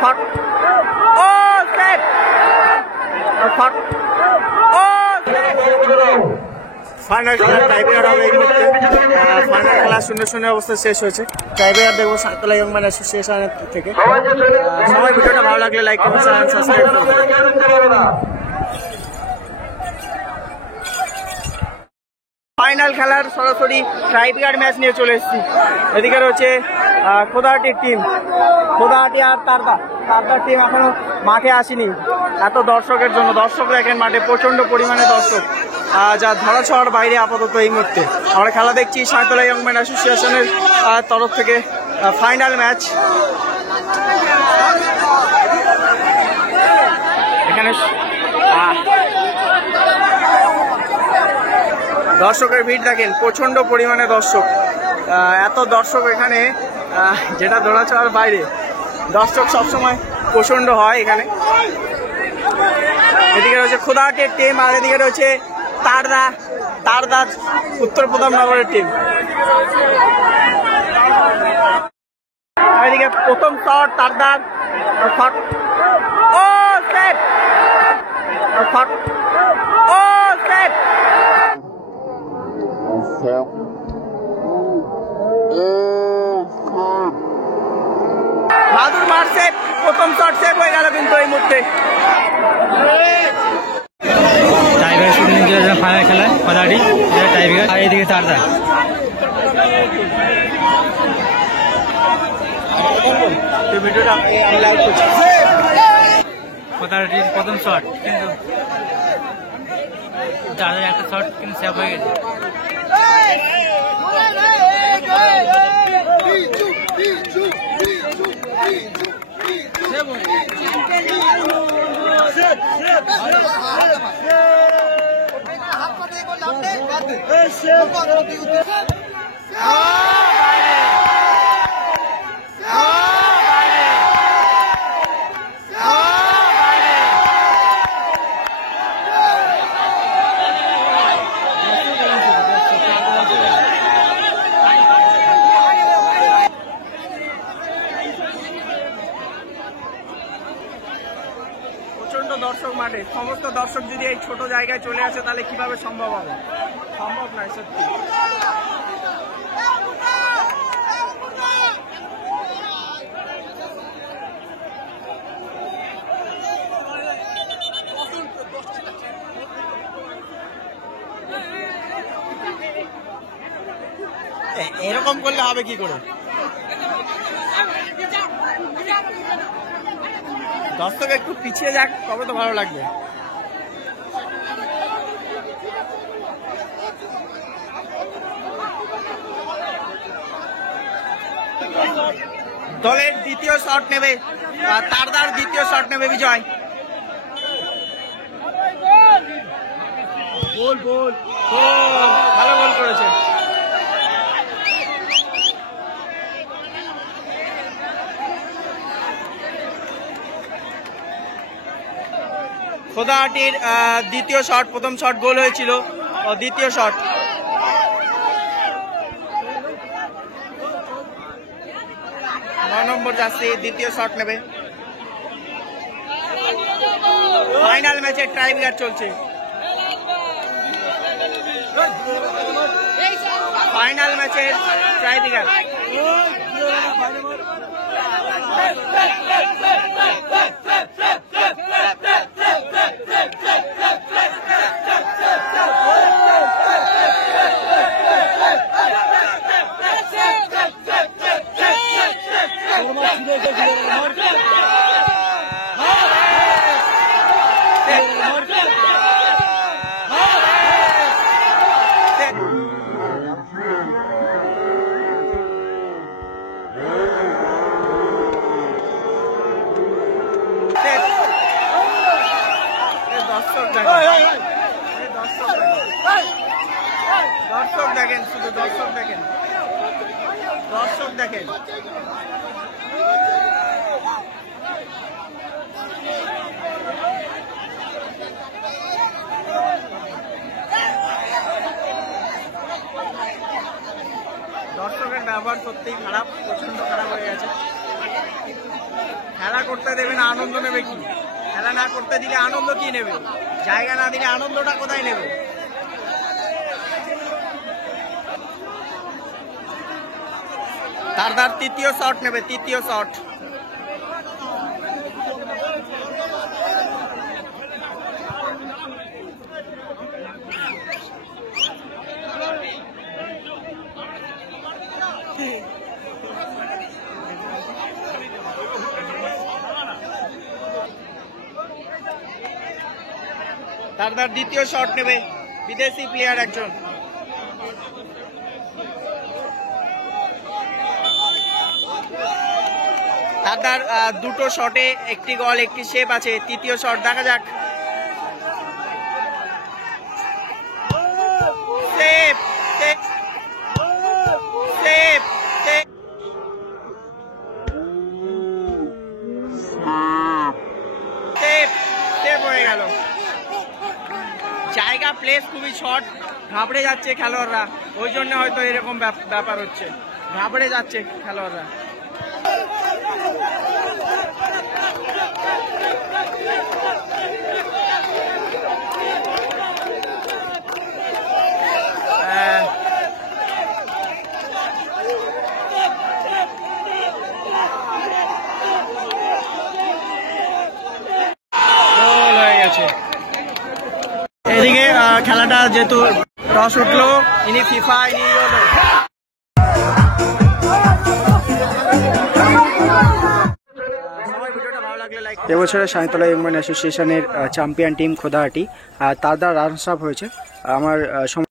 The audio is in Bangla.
শট, ও সেভ, শট, ও ফাইনাল খেলা টাইব্রেকার হবে এই মুহূর্তে। ফাইনাল খেলা 0-0 অবস্থা শেষ হয়েছে। টাইব্রেকার দেখবো সাততলা ইয়ং ম্যান অ্যাসোসিয়েশন থেকে। সবাই ভিডিওটা ভালো লাগলে লাইক করুন, সাবস্ক্রাইব করুন। ফাইনাল খেলার সরাসরি টাইব্রেকার ম্যাচ নিয়ে চলে এসেছি। এদিকে রয়েছে খোদাহাটির টিম, খোদাহাটি আর তারদার টিম এখনো মাঠে আসেনি এত দর্শকের জন্য। দর্শক দেখেন মাঠে প্রচন্ড পরিমাণে দর্শক, যা ধরা ছোঁয়ার বাইরে আপাতত এই মুহূর্তে। আমরা খেলা দেখছি সাঁতলা ইয়ং ম্যান অ্যাসোসিয়েশনের তরফ থেকে ফাইনাল ম্যাচ। এখানে দর্শকের ভিড় দেখেন, প্রচন্ড পরিমাণে দর্শক। এত দর্শক এখানে যেটা ধরা ছোঁয়ার বাইরে। দর্শক সবসময় প্রচন্ড হয় এখানে। এদিকে রয়েছে খোদাহাটির টিম আর এদিকে রয়েছে তারদা উত্তর প্রতাপনগরের টিম। এদিকে প্রথম শট তারদার, শট, ও সেভ, শট, ও সেভ, বাদুর মারছে, প্রথম শট সেভ হয়ে গেল কিন্তু এই মুহূর্তে। ফাইনাল খেলা খোদাহাটি টাইব্রেকার আর এদিকে তারদা। খোদাহাটির প্রথম শট কিন্তু তাদের একটা শট কিন্তু সেভ হয়ে গেছে। প্রচন্ড দর্শক মাঠে। সমস্ত দর্শক যদি এই ছোট জায়গায় চলে আসে তাহলে কিভাবে সম্ভব হবে? সম্ভব নয় সত্যি। এরকম করলে হবে কি করে? দর্শক একটু পিছিয়ে যাক তবে তো ভালো লাগবে। দলের দ্বিতীয় শট নেবে, তারদার দ্বিতীয় শট নেবে বিজয়। ভালো গোল করেছে। খোদাহাটির দ্বিতীয় শট, প্রথম শট গোল হয়েছিল, দ্বিতীয় শট। নম্বর জার্সি দ্বিতীয় শট নেবে। ফাইনাল ম্যাচের টাইব্রেকার চলছে। ফাইনাল ম্যাচের টাইব্রেকার। দর্শক দেখেন, শুধু দর্শক দেখেন, দর্শক দেখেন। দর্শকের ব্যবহার সত্যিই খারাপ, প্রচন্ড খারাপ হয়ে গেছে। খেলা করতে দেবে না আনন্দ নেবে কি? খেলা না করতে দিলে আনন্দ কি নেবে? জায়গা না দিলে আনন্দটা কোথায় নেবে? তার তৃতীয় শট নেবে, তৃতীয় শট। তার দ্বিতীয় শট নেবে বিদেশি প্লেয়ার একজন। তার দুটো শটে একটি গোল একটি সেভ আছে। তৃতীয় শট দেখা যাক। Save save save save save save হয়ে গেল। জায়গা প্লেস খুবই শর্ট, ঘাবড়ে যাচ্ছে খেলোয়াড়রা, ওই জন্য হয়তো এরকম ব্যাপার হচ্ছে, ঘাবড়ে যাচ্ছে খেলোয়াড়রা। গোল হয়ে গেছে। এদিকে খেলাটা যেহেতু টস উঠলো, ইনি ফিফা ইনি হলো। এবছরের সাঁইতলা ইউনিয়ন অ্যাসোসিয়েশনের চ্যাম্পিয়ন টিম খোদাহাটি, তার দ্বারা রানার্স আপ হয়েছে। আমার